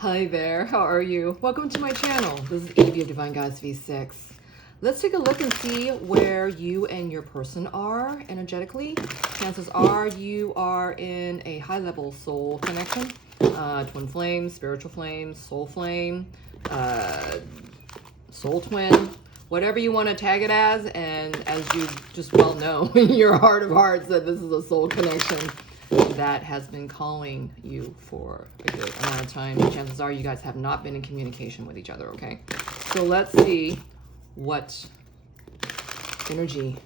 Hi there, how are you? Welcome to my channel. This is Evie of Divine Goddess V6. Let's take a look and see where you and your person are energetically. Chances are you are in a high-level soul connection. Twin flame, spiritual flame, soul flame, soul twin, whatever you want to tag it as. And as you just well know in your heart of hearts that this is a soul connection that has been calling you for a good amount of time. Chances are you guys have not been in communication with each other, okay? So let's see what energy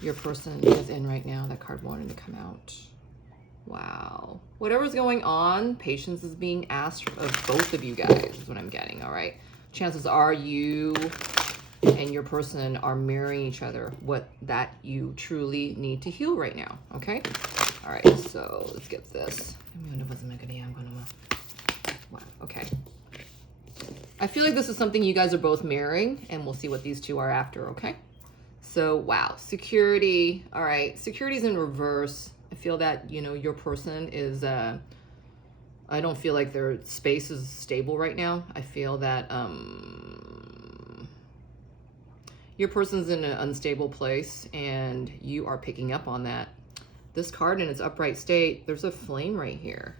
your person is in right now. That card wanted to come out. Wow. Whatever's going on, patience is being asked of both of you guys, is what I'm getting, all right? Chances are you and your person are mirroring each other, what that you truly need to heal right now, okay? All right, so let's get this. Wow, okay. I feel like this is something you guys are both mirroring, and we'll see what these two are after, okay? So, wow, security. All right, security's in reverse. I feel that, you know, your person is, I don't feel like their space is stable right now. I feel that your person's in an unstable place, and you are picking up on that. This card in its upright state, there's a flame right here.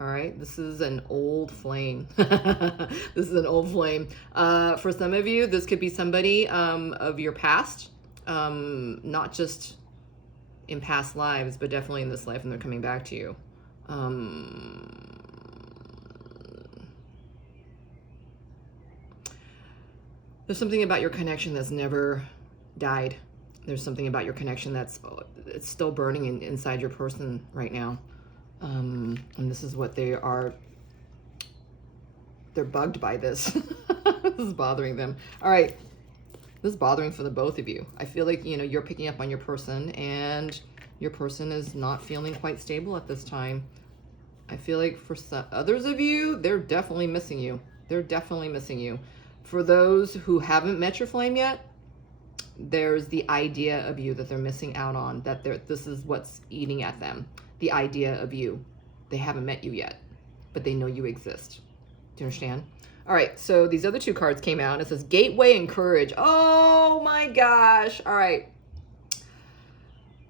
All right, this is an old flame. This is an old flame. For some of you, this could be somebody of your past, not just in past lives, but definitely in this life, and they're coming back to you. There's something about your connection that's never died. There's something about your connection that's it's still burning inside your person right now. And this is what they are. They're bugged by this. This is bothering them. All right. This is bothering for the both of you. I feel like, you know, you're picking up on your person, and your person is not feeling quite stable at this time. I feel like for some others of you, they're definitely missing you. They're definitely missing you. For those who haven't met your flame yet, there's the idea of you that they're missing out on, that this is what's eating at them. The idea of you. They haven't met you yet, but they know you exist. Do you understand? All right, so these other two cards came out. It says Gateway and Courage. Oh my gosh. All right.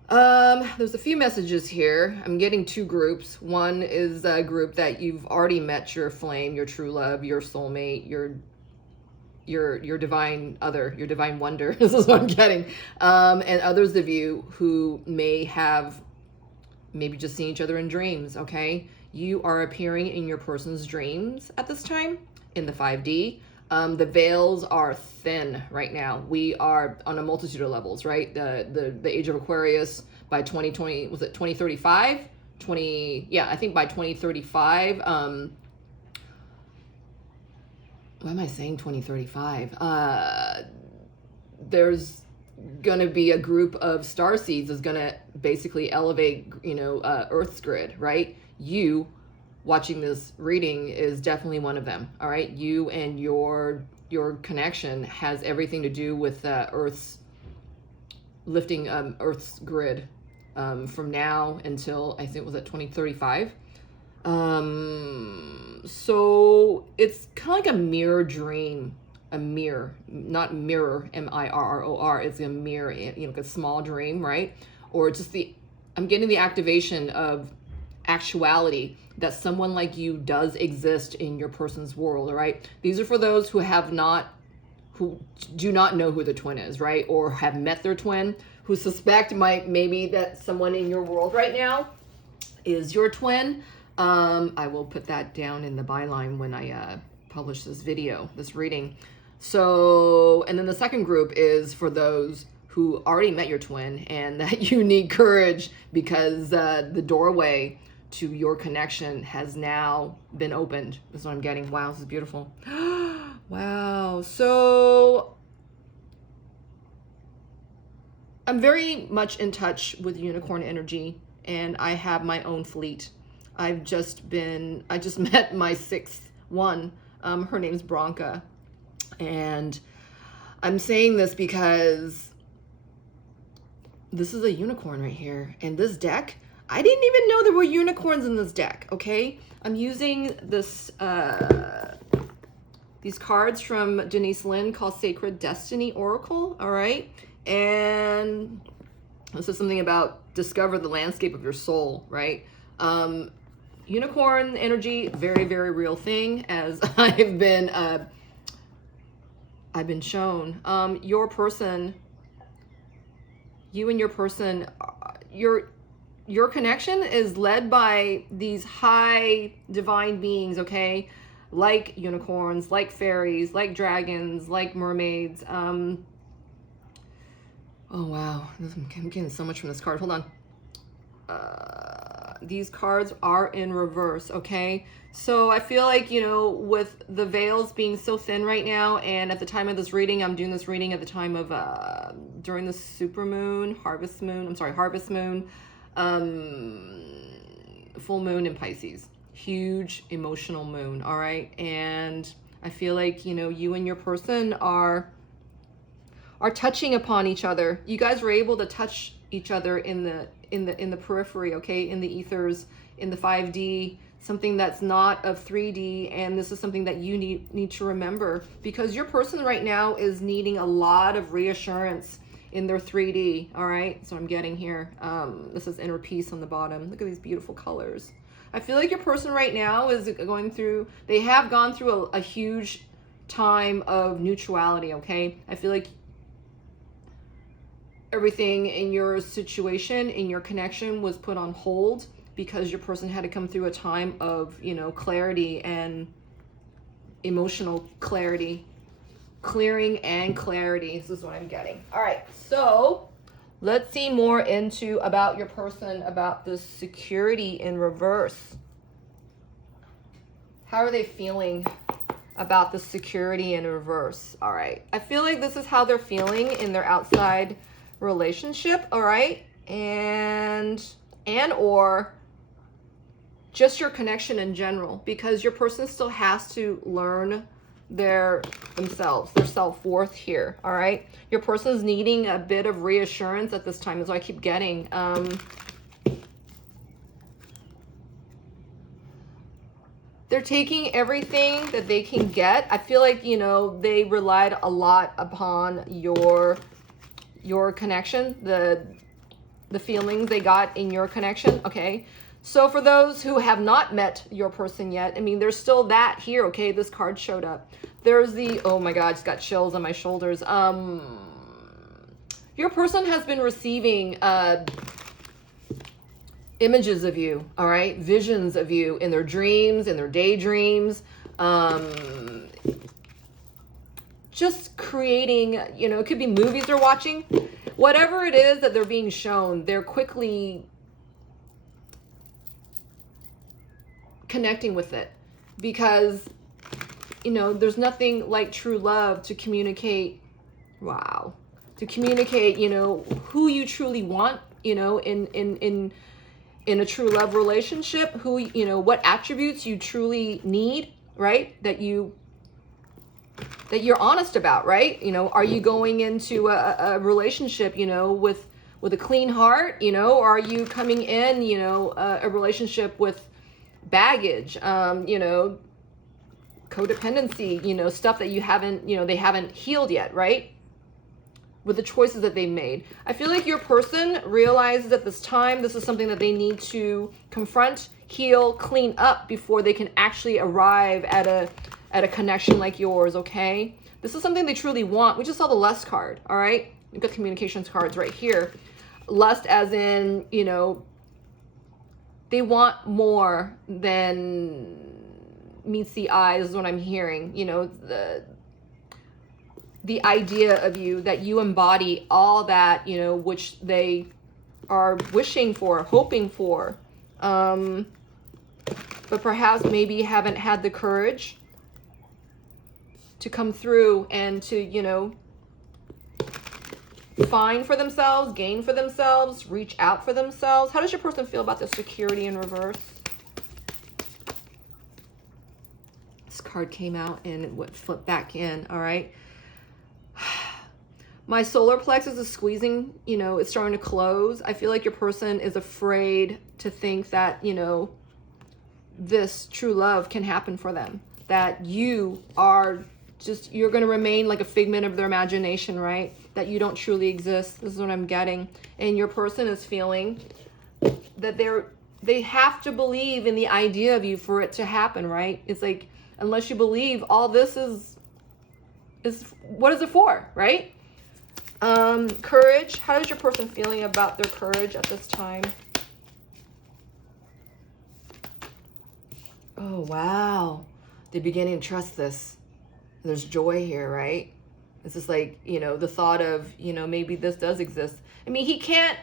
There's a few messages here. I'm getting two groups. One is a group that you've already met your flame, your true love, your soulmate, your divine other, your divine wonder. This is what I'm getting. And others of you who may have maybe just seen each other in dreams, okay? You are appearing in your person's dreams at this time in the 5D. The veils are thin right now. We are on a multitude of levels, right? The age of Aquarius by 2020, was it 2035? Yeah, I think by 2035, why am I saying 2035? There's gonna be a group of star seeds is gonna basically elevate, you know, Earth's grid, right? You watching this reading is definitely one of them. All right, you and your connection has everything to do with Earth's lifting Earth's grid from now until I think it was at 2035. So it's kind of like a mirror dream, a mirror, not mirror, M-I-R-R-O-R. It's a mirror, you know, like a small dream, right? Or just I'm getting the activation of actuality that someone like you does exist in your person's world, all right? These are for those who do not know who the twin is, right? Or have met their twin, who suspect maybe that someone in your world right now is your twin. I will put that down in the byline when I publish this video, this reading. So, and then the second group is for those who already met your twin and that you need courage because the doorway to your connection has now been opened. This is what I'm getting. Wow, this is beautiful. Wow. So I'm very much in touch with unicorn energy, and I have my own fleet. I just met my sixth one. Her name's Bronca. And I'm saying this because this is a unicorn right here. And this deck, I didn't even know there were unicorns in this deck, okay? I'm using this, these cards from Denise Lynn called Sacred Destiny Oracle, all right? And this is something about discover the landscape of your soul, right? Unicorn energy, very, very real thing, as I've been shown. Your person, you and your person, your connection is led by these high divine beings, okay? Like unicorns, like fairies, like dragons, like mermaids. Oh wow, I'm getting so much from this card. Hold on. These cards are in reverse, okay? So I feel like, you know, with the veils being so thin right now, and at the time of this reading, I'm doing this reading at the time of, during the harvest moon, full moon in Pisces. Huge emotional moon, all right? And I feel like, you know, you and your person are touching upon each other. You guys were able to touch each other in the periphery, okay, in the ethers, in the 5D, something that's not of 3D, and this is something that you need to remember, because your person right now is needing a lot of reassurance in their 3D, all right? So I'm getting here. This is inner peace on the bottom. Look at these beautiful colors. I feel like your person right now is going through, they have gone through a huge time of neutrality, okay? I feel like everything in your situation, in your connection, was put on hold because your person had to come through a time of, you know, clarity and emotional clarity, clearing and clarity. This is what I'm getting. All right, so let's see more into about your person, about this security in reverse. How are they feeling about the security in reverse? All right, I feel like this is how they're feeling in their outside relationship, all right? And or just your connection in general, because your person still has to learn themselves, their self-worth here, all right? Your person's needing a bit of reassurance at this time, is what I keep getting. They're taking everything that they can get. I feel like, you know, they relied a lot upon your connection, the feelings they got in your connection, okay? So for those who have not met your person yet, I mean, there's still that here, okay? This card showed up. There's the, oh my God, just got chills on my shoulders. Your person has been receiving images of you, all right? Visions of you in their dreams, in their daydreams. Just creating, you know, it could be movies they're watching. Whatever it is that they're being shown, they're quickly connecting with it, because, you know, there's nothing like true love to communicate, you know, who you truly want, you know, in a true love relationship, who, you know, what attributes you truly need, right? That you're honest about, right? You know, are you going into a relationship, you know, with a clean heart, you know, or are you coming in, you know, a relationship with baggage, you know, codependency, you know, stuff that you haven't, you know, they haven't healed yet, right? With the choices that they made. I feel like your person realizes at this time, this is something that they need to confront, heal, clean up before they can actually arrive at a connection like yours, okay? This is something they truly want. We just saw the lust card, all right? We've got communications cards right here. Lust as in, you know, they want more than meets the eye, is what I'm hearing. You know, the idea of you, that you embody all that, you know, which they are wishing for, hoping for. But perhaps maybe haven't had the courage to come through and to, you know, find for themselves, gain for themselves, reach out for themselves. How does your person feel about the security in reverse? This card came out and it flipped back in, all right? My solar plexus is squeezing, you know, it's starting to close. I feel like your person is afraid to think that, you know, this true love can happen for them. That you are just, you're going to remain like a figment of their imagination, right? That you don't truly exist. This is what I'm getting. And your person is feeling that they have to believe in the idea of you for it to happen, right? It's like, unless you believe, all this is what is it for, right? Courage. How is your person feeling about their courage at this time? Oh, wow. They're beginning to trust this. There's joy here, right? It's just like, you know, the thought of, you know, maybe this does exist. I mean,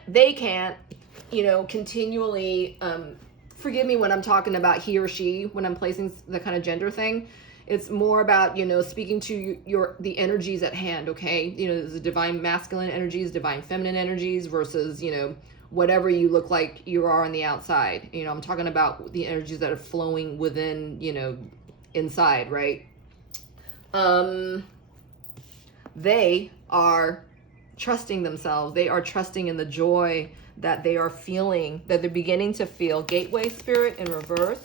they can't, you know, continually, forgive me when I'm talking about he or she, when I'm placing the kind of gender thing. It's more about, you know, speaking to the energies at hand, okay? You know, there's the divine masculine energies, divine feminine energies versus, you know, whatever you look like you are on the outside. You know, I'm talking about the energies that are flowing within, you know, inside, right? They are trusting themselves. They are trusting in the joy that they are feeling, that they're beginning to feel. Gateway spirit in reverse.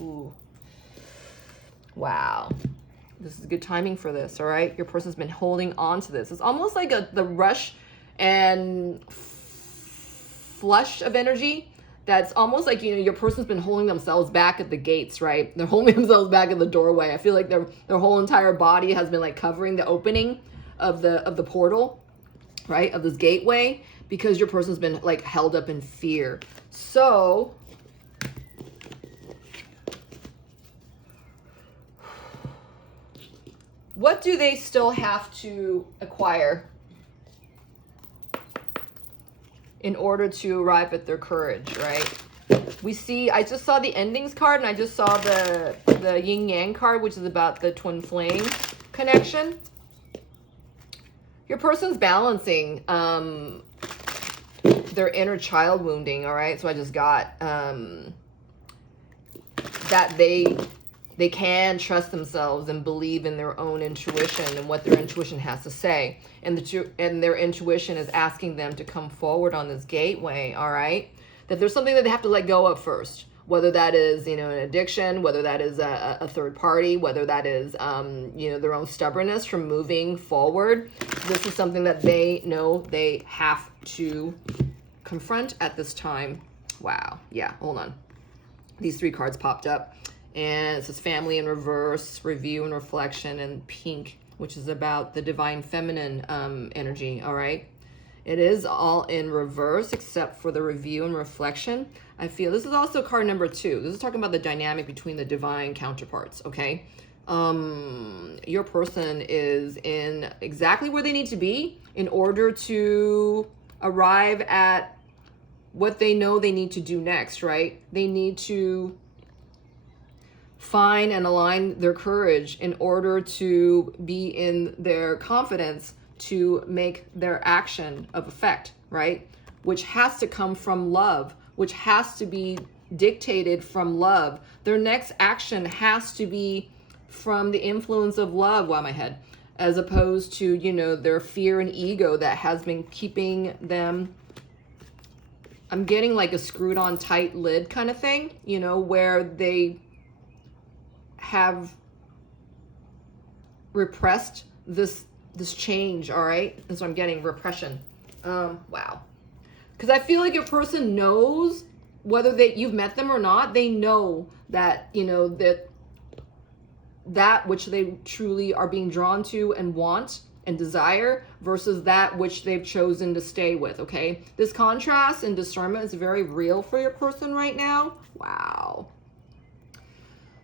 Ooh. Wow. This is good timing for this, all right? Your person's been holding on to this. It's almost like the rush and flush of energy. That's almost like, you know, your person's been holding themselves back at the gates, right? They're holding themselves back at the doorway. I feel like their whole entire body has been like covering the opening of the portal, right? Of this gateway, because your person's been like held up in fear. So what do they still have to acquire in order to arrive at their courage, right? We see, I just saw the endings card, and I just saw the yin yang card, which is about the twin flame connection. Your person's balancing their inner child wounding, all right? So I just got that they can trust themselves and believe in their own intuition and what their intuition has to say. And their intuition is asking them to come forward on this gateway, all right? That there's something that they have to let go of first. Whether that is, you know, an addiction, whether that is a third party, whether that is, you know, their own stubbornness from moving forward. This is something that they know they have to confront at this time. Wow. Yeah, hold on. These three cards popped up. And it says family in reverse, review and reflection, and pink, which is about the divine feminine energy, all right? It is all in reverse except for the review and reflection. I feel this is also card number 2. This is talking about the dynamic between the divine counterparts, okay? Your person is in exactly where they need to be in order to arrive at what they know they need to do next, right? They need to find and align their courage in order to be in their confidence to make their action of effect, right? Which has to come from love, which has to be dictated from love. Their next action has to be from the influence of love, wow, my head, as opposed to, you know, their fear and ego that has been keeping them. I'm getting like a screwed on tight lid kind of thing, you know, where they have repressed this change, all right? And so I'm getting repression. Wow. Because I feel like your person knows, whether you've met them or not, they know that, you know, that which they truly are being drawn to and want and desire versus that which they've chosen to stay with, okay? This contrast and discernment is very real for your person right now. Wow.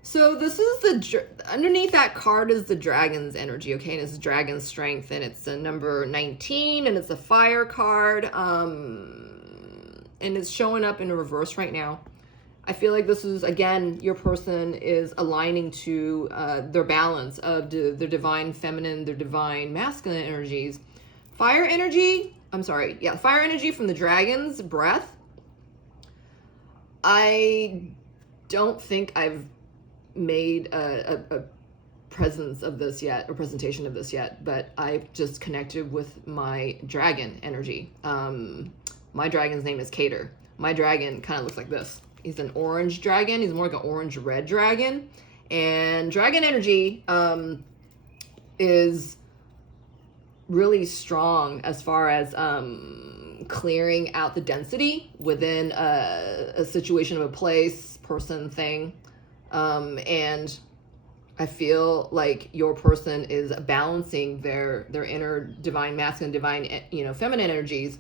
So this is underneath that card is the dragon's energy, okay? And it's dragon strength, and it's a number 19, and it's a fire card, and it's showing up in reverse right now. I feel like this is, again, your person is aligning to their balance of their divine feminine, their divine masculine energies. Fire energy, fire energy from the dragon's breath. I don't think I've made a presence of this yet, or presentation of this yet, but I've just connected with my dragon energy. My dragon's name is Cater. My dragon kind of looks like this. He's an orange dragon. He's more like an orange-red dragon. And dragon energy is really strong as far as clearing out the density within a situation of a place, person, thing. And I feel like your person is balancing their inner divine masculine, divine, feminine energies,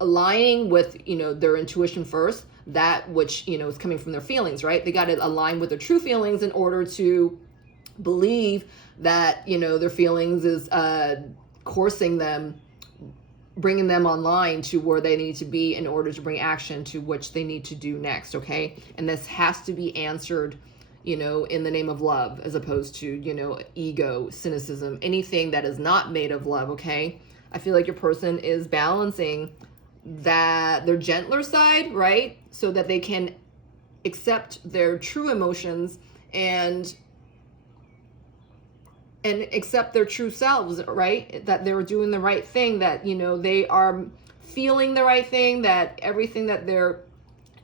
aligning with, their intuition first, that which, is coming from their feelings, right? They got to align with their true feelings in order to believe that, their feelings is coursing them, bringing them online to where they need to be in order to bring action to which they need to do next, okay? And this has to be answered, in the name of love, as opposed to, ego, cynicism, anything that is not made of love, okay? I feel like your person is balancing that, their gentler side, right? So that they can accept their true emotions and accept their true selves, right? That they're doing the right thing, that, they are feeling the right thing, that everything that they're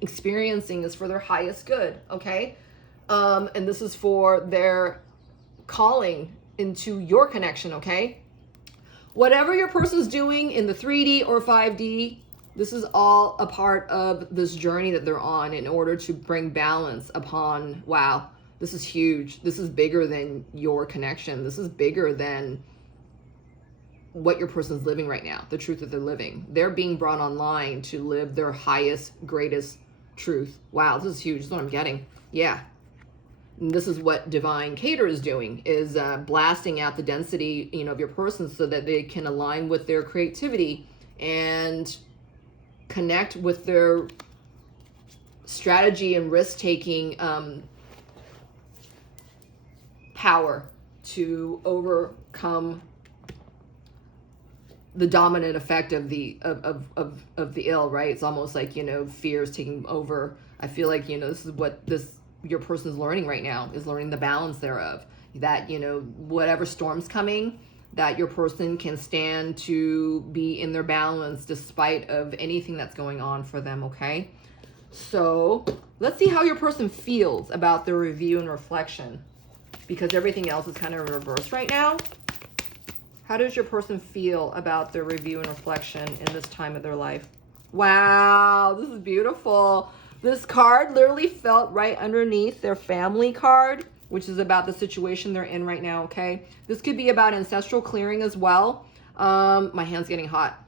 experiencing is for their highest good, okay? And this is for their calling into your connection, okay? Whatever your person's doing in the 3D or 5D, this is all a part of this journey that they're on in order to bring balance upon, wow, this is huge. This is bigger than your connection. This is bigger than what your person's living right now, the truth that they're living. They're being brought online to live their highest, greatest truth. Wow, this is huge. This is what I'm getting. Yeah. And this is what Divine Cater is doing, is blasting out the density, of your person so that they can align with their creativity and connect with their strategy and risk-taking power to overcome the dominant effect of the of the ill, right? It's almost like, fear is taking over. I feel like, this is what your person's learning right now, is learning the balance thereof. That, whatever storm's coming, that your person can stand to be in their balance despite of anything that's going on for them, okay? So let's see how your person feels about the review and reflection, because everything else is kind of in reverse right now. How does your person feel about their review and reflection in this time of their life? Wow, this is beautiful. This card literally felt right underneath their family card, which is about the situation they're in right now, okay? This could be about ancestral clearing as well. My hand's getting hot.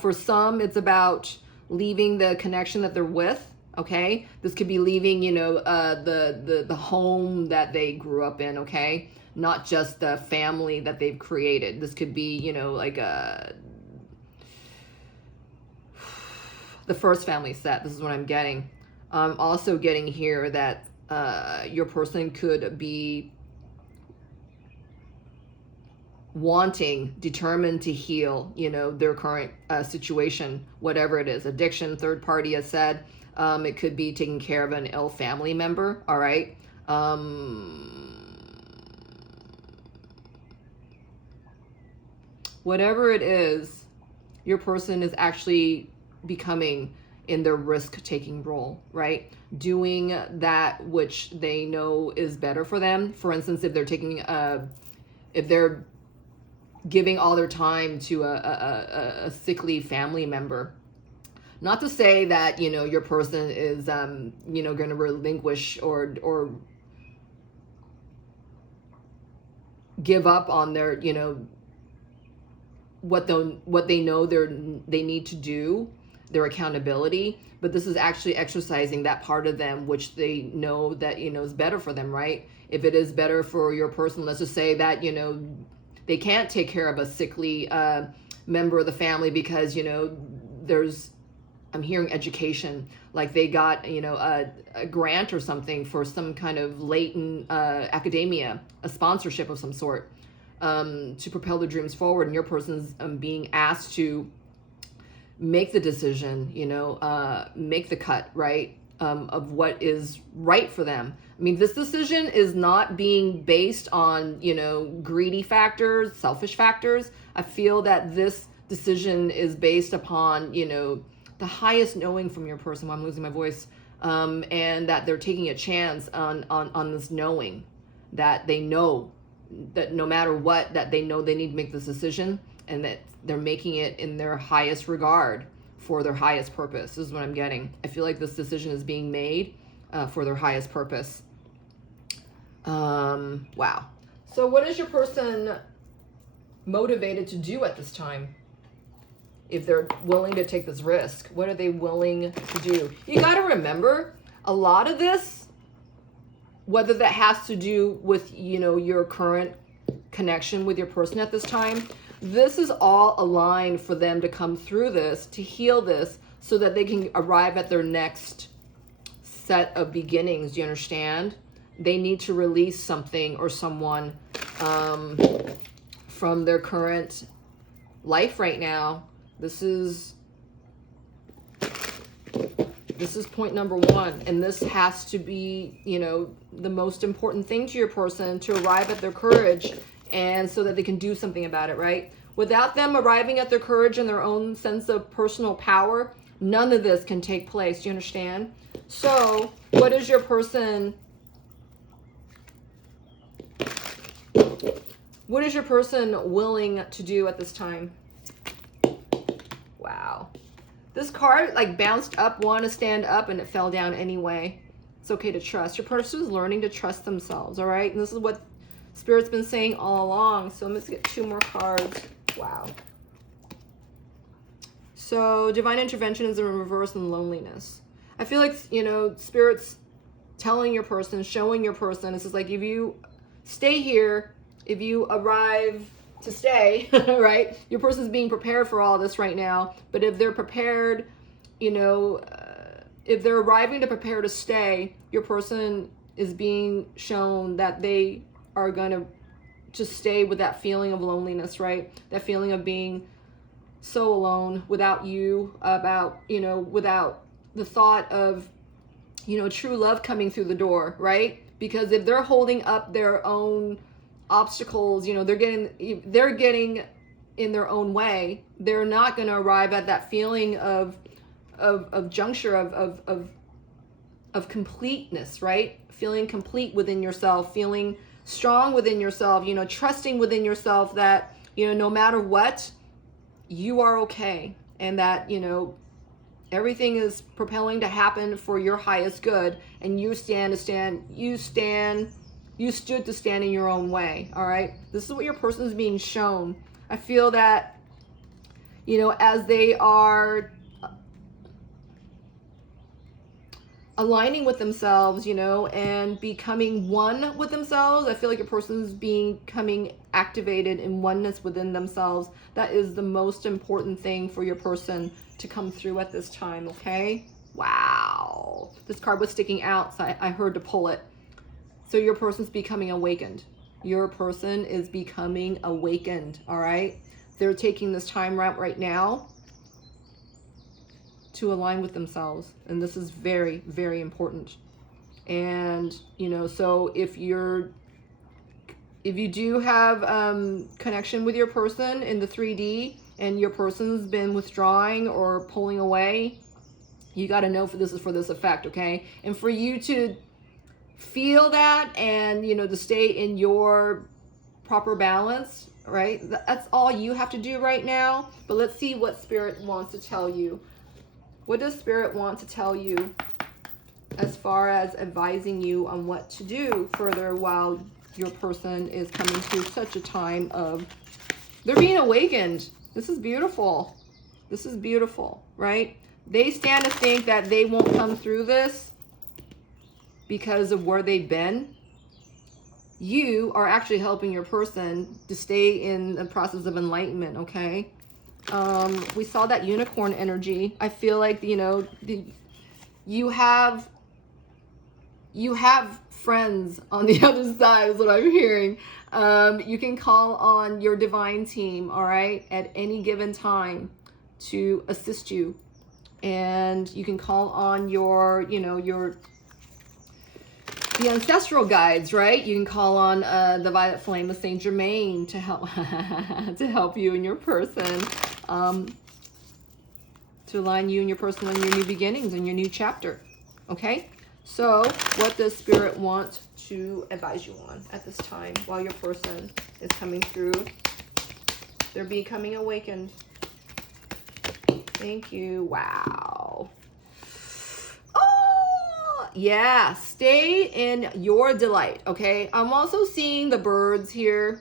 For some, it's about leaving the connection that they're with, okay? This could be leaving, the home that they grew up in, okay? Not just the family that they've created. This could be, like the first family set. This is what I'm getting. I'm also getting here that your person could be determined to heal, their current situation, whatever it is, addiction, third party, as said. It could be taking care of an ill family member, all right? Whatever it is, your person is actually becoming in their risk-taking role, right? Doing that which they know is better for them. For instance, if they're if they're giving all their time to a sickly family member, not to say that, your person is, going to relinquish or give up on their, what they know they need to do, their accountability, but this is actually exercising that part of them which they know that, is better for them, right? If it is better for your person, let's just say that, they can't take care of a sickly member of the family because, I'm hearing education, like they got, a grant or something for some kind of latent academia, a sponsorship of some sort, to propel their dreams forward, and your person's being asked to make the decision, make the cut, right? of what is right for them. I mean, this decision is not being based on, you know, greedy factors, selfish factors. I feel that this decision is based upon, you know, the highest knowing from your person. I'm losing my voice. And that they're taking a chance on this knowing, that they know that no matter what, that they know they need to make this decision, and that they're making it in their highest regard for their highest purpose. This is what I'm getting. I feel like this decision is being made for their highest purpose. Wow. So what is your person motivated to do at this time? If they're willing to take this risk, what are they willing to do? You got to remember, a lot of this, whether that has to do with, you know, your current connection with your person at this time, this is all aligned for them to come through this, to heal this, so that they can arrive at their next set of beginnings. Do you understand? They need to release something or someone from their current life right now. This is point number one, and this has to be, you know, the most important thing to your person, to arrive at their courage, and so that they can do something about it, right? Without them arriving at their courage and their own sense of personal power, none of this can take place. Do you understand? So what is your person willing to do at this time? Wow. This card like bounced up, wanted to stand up, and it fell down anyway. It's okay to trust. Your person is learning to trust themselves, all right? And this is what Spirit's been saying all along. So I'm going to get 2 more cards. Wow. So divine intervention is in reverse and loneliness. I feel like, you know, Spirit's telling your person, showing your person, this is like, if you stay here, if you arrive to stay, right? Your person's being prepared for all this right now. But if they're prepared, you know, if they're arriving to prepare to stay, your person is being shown that they are going to just stay with that feeling of loneliness, right? That feeling of being so alone without you, about, you know, without the thought of, you know, true love coming through the door, right? Because if they're holding up their own obstacles, you know, they're getting in their own way, they're not going to arrive at that feeling of juncture of completeness, right? Feeling complete within yourself, feeling strong within yourself, you know, trusting within yourself that, you know, no matter what, you are okay, and that, you know, everything is propelling to happen for your highest good, and you stood to stand in your own way. All right, this is what your person is being shown. I feel that, you know, as they are aligning with themselves, you know, and becoming one with themselves, I feel like your person's becoming activated in oneness within themselves. That is the most important thing for your person to come through at this time, okay? Wow. This card was sticking out, so I heard to pull it. So your person's becoming awakened. Your person is becoming awakened, all right? They're taking this time right now to align with themselves. And this is very, very important. And, you know, so if you do have connection with your person in the 3D, and your person's been withdrawing or pulling away, you got to know this is for this effect, okay? And for you to feel that, and, you know, to stay in your proper balance, right? That's all you have to do right now. But let's see what Spirit wants to tell you. What does Spirit want to tell you as far as advising you on what to do further while your person is coming through such a time of, they're being awakened. This is beautiful. This is beautiful, right? They stand to think that they won't come through this because of where they've been. You are actually helping your person to stay in the process of enlightenment, okay? We saw that unicorn energy. I feel like, you know, you have friends on the other side is what I'm hearing. You can call on your divine team, all right, at any given time to assist you And you can call on your, you know, the ancestral guides, right? You can call on the violet flame of Saint Germain to help to help you and your person, to align you and your person on your new beginnings and your new chapter. Okay, so what does Spirit want to advise you on at this time while your person is coming through? They're becoming awakened. Thank you. Wow. Oh, yeah. Stay in your delight. Okay. I'm also seeing the birds here.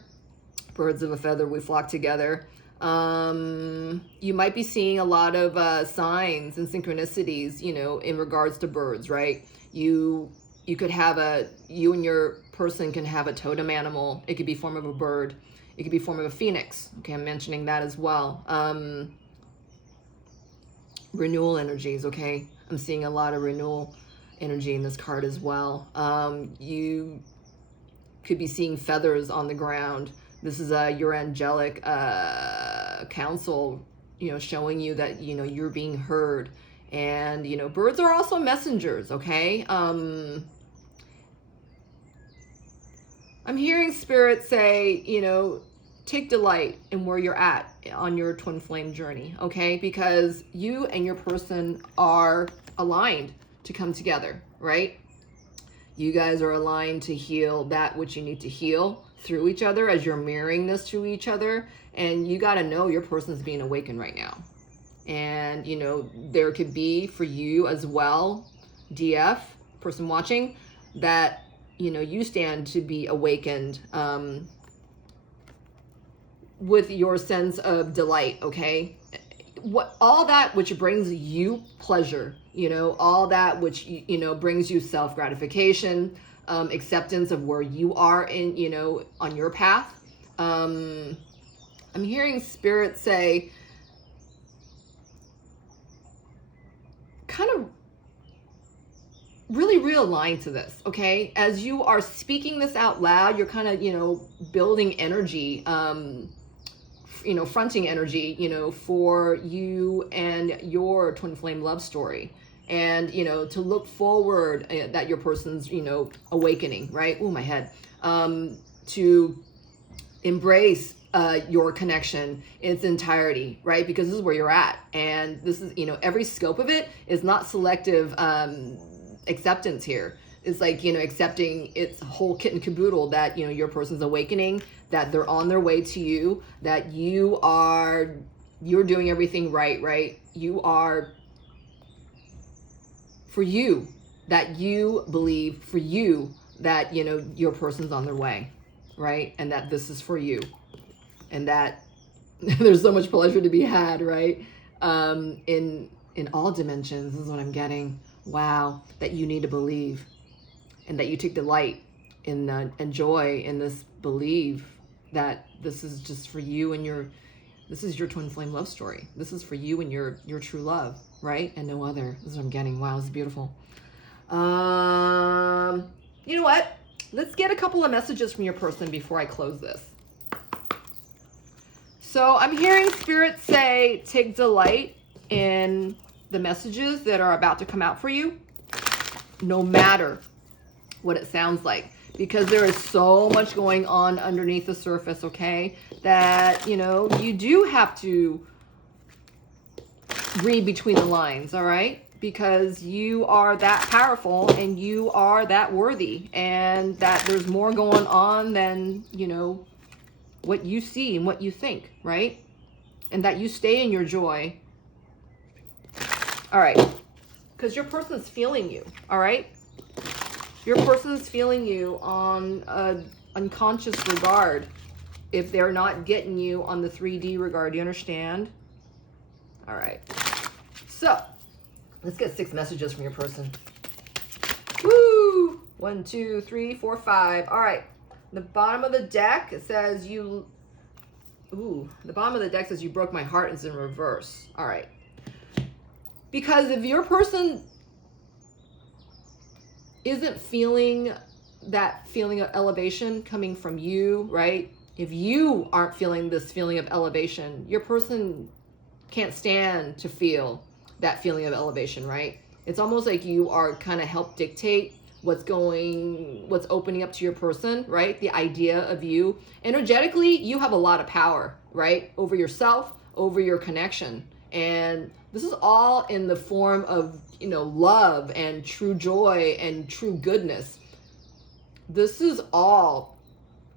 Birds of a feather, we flock together. You might be seeing a lot of signs and synchronicities, you know, in regards to birds, right? You could have you and your person can have a totem animal. It could be form of a bird. It could be form of a phoenix. Okay, I'm mentioning that as well. Renewal energies, okay? I'm seeing a lot of renewal energy in this card as well. You could be seeing feathers on the ground. This is your angelic counsel, you know, showing you that, you know, you're being heard. And, you know, birds are also messengers, okay? I'm hearing Spirit say, you know, take delight in where you're at on your twin flame journey, okay? Because you and your person are aligned to come together, right? You guys are aligned to heal that which you need to heal through each other as you're mirroring this to each other. And you got to know your person's being awakened right now. And, you know, there could be for you as well, DF, person watching, that, you know, you stand to be awakened with your sense of delight, okay? All that which brings you pleasure, you know, all that which, you know, brings you self-gratification, acceptance of where you are in, you know, on your path. I'm hearing Spirit say, kind of really realign to this, okay? As you are speaking this out loud, you're kind of, you know, building energy, you know, fronting energy, you know, for you and your twin flame love story. And, you know, to look forward that your person's, you know, awakening, right? Oh, my head. To embrace your connection in its entirety, right? Because this is where you're at. And this is, you know, every scope of it is not selective acceptance here. It's like, you know, accepting its whole kit and caboodle that, you know, your person's awakening, that they're on their way to you, that you're doing everything right? You are, for you, that you believe, for you, that, you know, your person's on their way, right? And that this is for you. And that there's so much pleasure to be had, right? In all dimensions, this is what I'm getting. Wow, that you need to believe. And that you take delight in and joy in this belief that this is just for you and this is your twin flame love story. This is for you and your true love, right? And no other. This is what I'm getting. Wow, this is beautiful. You know what? Let's get a couple of messages from your person before I close this. So I'm hearing Spirit say, take delight in the messages that are about to come out for you, no matter what it sounds like, because there is so much going on underneath the surface, okay, that, you know, you do have to read between the lines, all right, because you are that powerful and you are that worthy, and that there's more going on than, you know, what you see and what you think, right? And that you stay in your joy. All right, because your person's feeling you, all right? Your person's feeling you on an unconscious regard if they're not getting you on the 3D regard. You understand? All right. So let's get 6 messages from your person. Woo! 1, 2, 3, 4, 5. All right. The bottom of the deck, it says the bottom of the deck says you broke my heart is in reverse. All right. Because if your person isn't feeling that feeling of elevation coming from you, right? If you aren't feeling this feeling of elevation, your person can't stand to feel that feeling of elevation, right? It's almost like you are kind of help dictate what's opening up to your person, right? The idea of you. Energetically, you have a lot of power, right? Over yourself, over your connection. And this is all in the form of, love and true joy and true goodness. This is all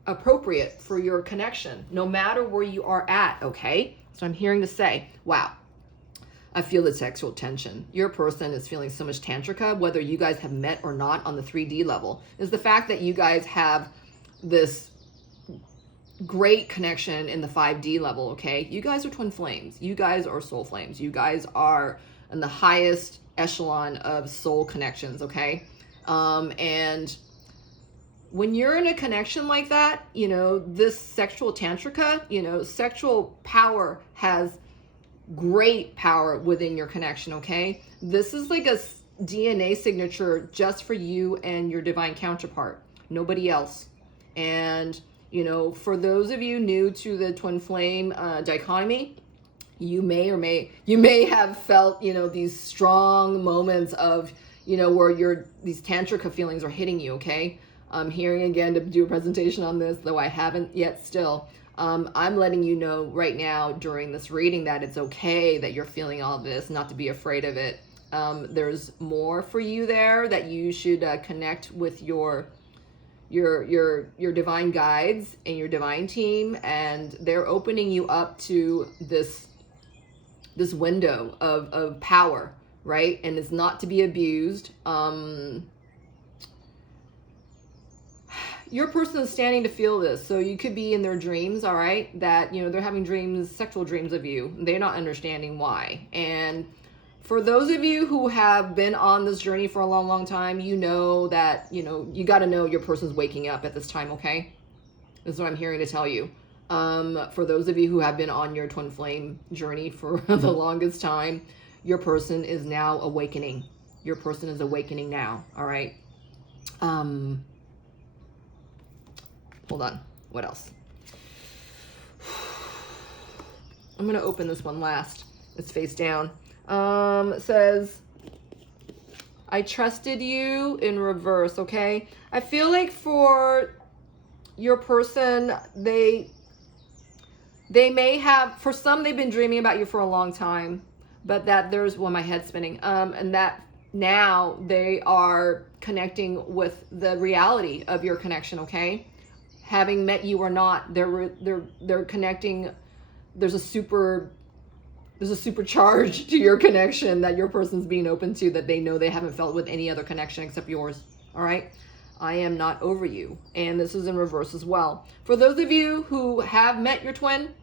appropriate for your connection, no matter where you are at, okay? So I'm hearing to say, wow, I feel the sexual tension. Your person is feeling so much tantrika, whether you guys have met or not on the 3D level, is the fact that you guys have this great connection in the 5D level, okay? You guys are twin flames. You guys are soul flames. You guys are in the highest echelon of soul connections, okay? And when you're in a connection like that, this sexual tantrika, sexual power has great power within your connection, okay? This is like a DNA signature just for you and your divine counterpart, nobody else. And, for those of you new to the twin flame dichotomy, you may have felt, these strong moments of, where these tantrika feelings are hitting you, okay? I'm hearing again to do a presentation on this, though I haven't yet still. I'm letting you know right now during this reading that it's okay that you're feeling all this, not to be afraid of it. There's more for you there, that you should connect with your divine guides and your divine team, and they're opening you up to this window of power, right? And it's not to be abused. Your person is standing to feel this. So you could be in their dreams, all right? That, they're having dreams, sexual dreams of you. They're not understanding why. And for those of you who have been on this journey for a long, long time, you know that, you got to know your person's waking up at this time, okay? This is what I'm hearing to tell you. For those of you who have been on your twin flame journey for the longest time, your person is now awakening. Your person is awakening now, all right? Hold on. What else? I'm going to open this one last. It's face down. It says, I trusted you in reverse, okay? I feel like for your person, they may have, for some, they've been dreaming about you for a long time, but that there's, my head's spinning, and that now they are connecting with the reality of your connection, okay? Having met you or not, they're connecting. There's a supercharge to your connection that your person's being open to, that they know they haven't felt with any other connection except yours. All right. I am not over you. And this is in reverse as well. For those of you who have met your twin,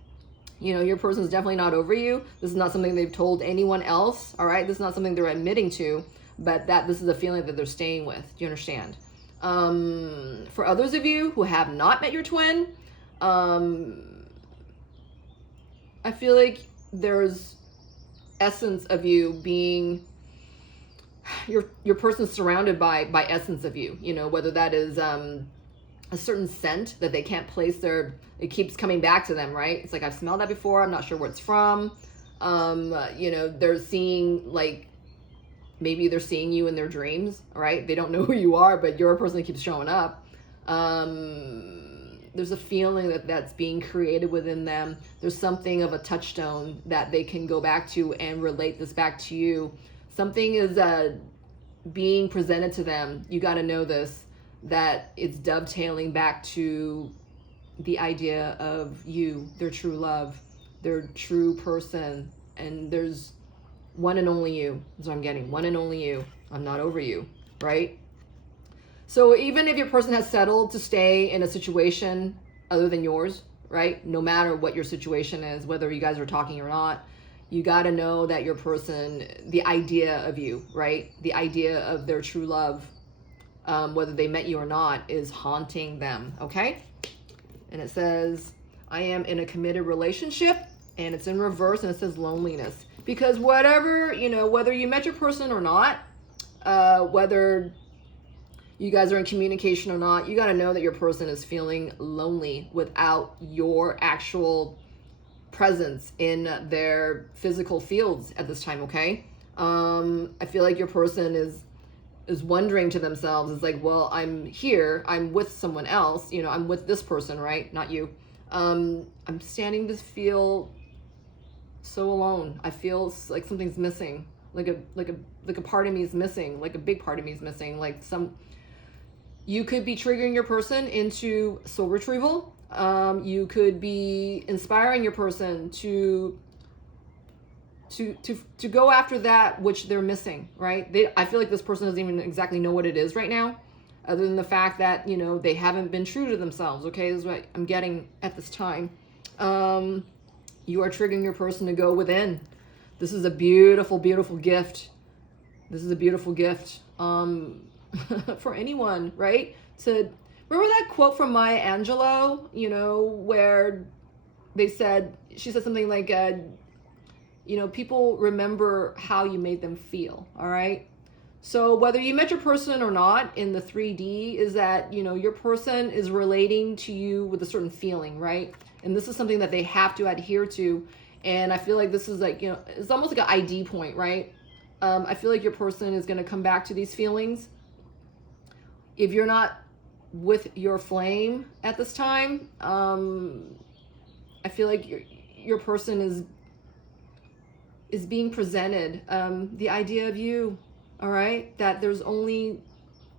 your person's definitely not over you. This is not something they've told anyone else. All right. This is not something they're admitting to, but that this is a feeling that they're staying with. Do you understand? For others of you who have not met your twin, I feel like there's essence of you being, your person's surrounded by essence of you, whether that is a certain scent that they can't place it keeps coming back to them, right? It's like, I've smelled that before, I'm not sure where it's from. They're seeing, like, maybe they're seeing you in their dreams, right? They don't know who you are, but you're a person that keeps showing up. There's a feeling that's being created within them. There's something of a touchstone that they can go back to and relate this back to you. Something is being presented to them. You got to know this, that it's dovetailing back to the idea of you, their true love, their true person, and there's one and only you. That's what I'm getting. One and only you. I'm not over you, right? So even if your person has settled to stay in a situation other than yours, right? No matter what your situation is, whether you guys are talking or not, you got to know that your person, the idea of you, right? The idea of their true love, whether they met you or not, is haunting them, okay? And it says, I am in a committed relationship, and it's in reverse, and it says loneliness. Because whatever, whether you met your person or not, whether you guys are in communication or not, you got to know that your person is feeling lonely without your actual presence in their physical fields at this time, okay? I feel like your person is wondering to themselves, it's like, well, I'm here, I'm with someone else, you know, I'm with this person, right? Not you. I'm standing to feel so alone. I feel like something's missing, like a part of me is missing, like a big part of me is missing. Like you could be triggering your person into soul retrieval. You could be inspiring your person to go after that which they're missing, right? I feel like this person doesn't even exactly know what it is right now, other than the fact that, you know, they haven't been true to themselves. Okay, this is what I'm getting at this time. You are triggering your person to go within. This is a beautiful, beautiful gift. This is a beautiful gift for anyone, right? To remember that quote from Maya Angelou, you know, where she said something like, you know, people remember how you made them feel, all right? So whether you met your person or not in the 3D is that, you know, your person is relating to you with a certain feeling, right? And this is something that they have to adhere to. And I feel like this is like, you know, it's almost like an ID point, right? I feel like your person is going to come back to these feelings. If you're not with your flame at this time, I feel like your person is being presented the idea of you, all right? That there's only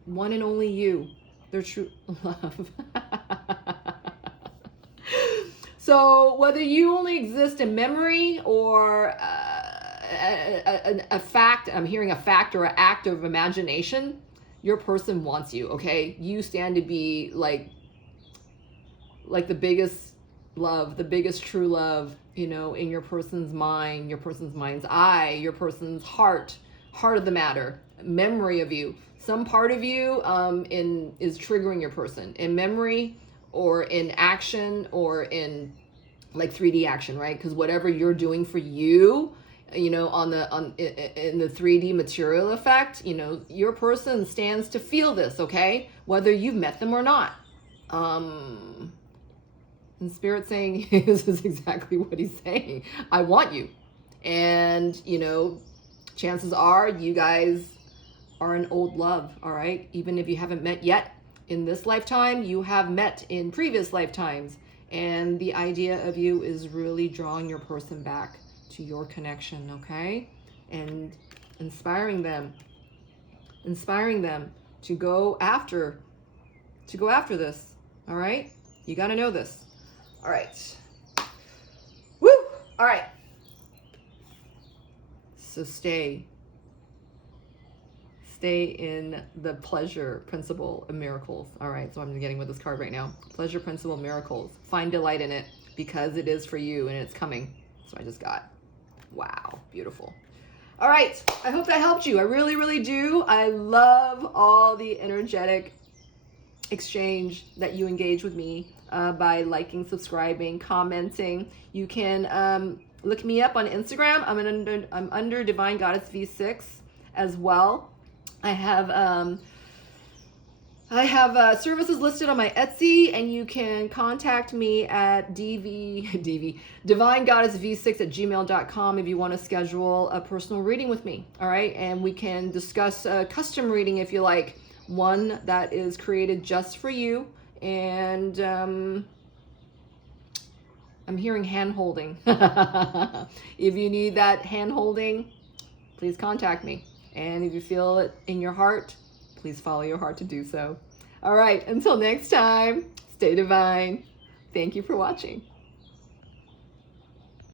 one and only you, their true love. So whether you only exist in memory or a fact, I'm hearing a fact or an act of imagination, your person wants you, okay? You stand to be like the biggest love, the biggest true love, you know, in your person's mind, your person's mind's eye, your person's heart of the matter, memory of you. Some part of you is triggering your person in memory or in action or in like 3D action, right? Because whatever you're doing for you, you know, in the 3D material effect, you know, your person stands to feel this, okay? Whether you've met them or not. And Spirit saying, this is exactly what he's saying. I want you. And, you know, chances are you guys are an old love, all right? Even if you haven't met yet in this lifetime, you have met in previous lifetimes. And the idea of you is really drawing your person back to your connection, okay? And inspiring them to go after this, all right? You got to know this. All right. Woo! All right. So stay in the pleasure principle of miracles. All right, so I'm getting with this card right now. Pleasure principle miracles. Find delight in it because it is for you and it's coming. So I just got, wow, beautiful. All right, I hope that helped you. I really, really do. I love all the energetic exchange that you engage with me by liking, subscribing, commenting. You can look me up on Instagram. I'm under Divine Goddess V6 as well. I have services listed on my Etsy, and you can contact me at divinegoddessv6@gmail.com if you want to schedule a personal reading with me. All right, and we can discuss a custom reading if you like, one that is created just for you. And I'm hearing hand holding. If you need that hand holding, please contact me. And if you feel it in your heart, please follow your heart to do so. All right, until next time, stay divine. Thank you for watching.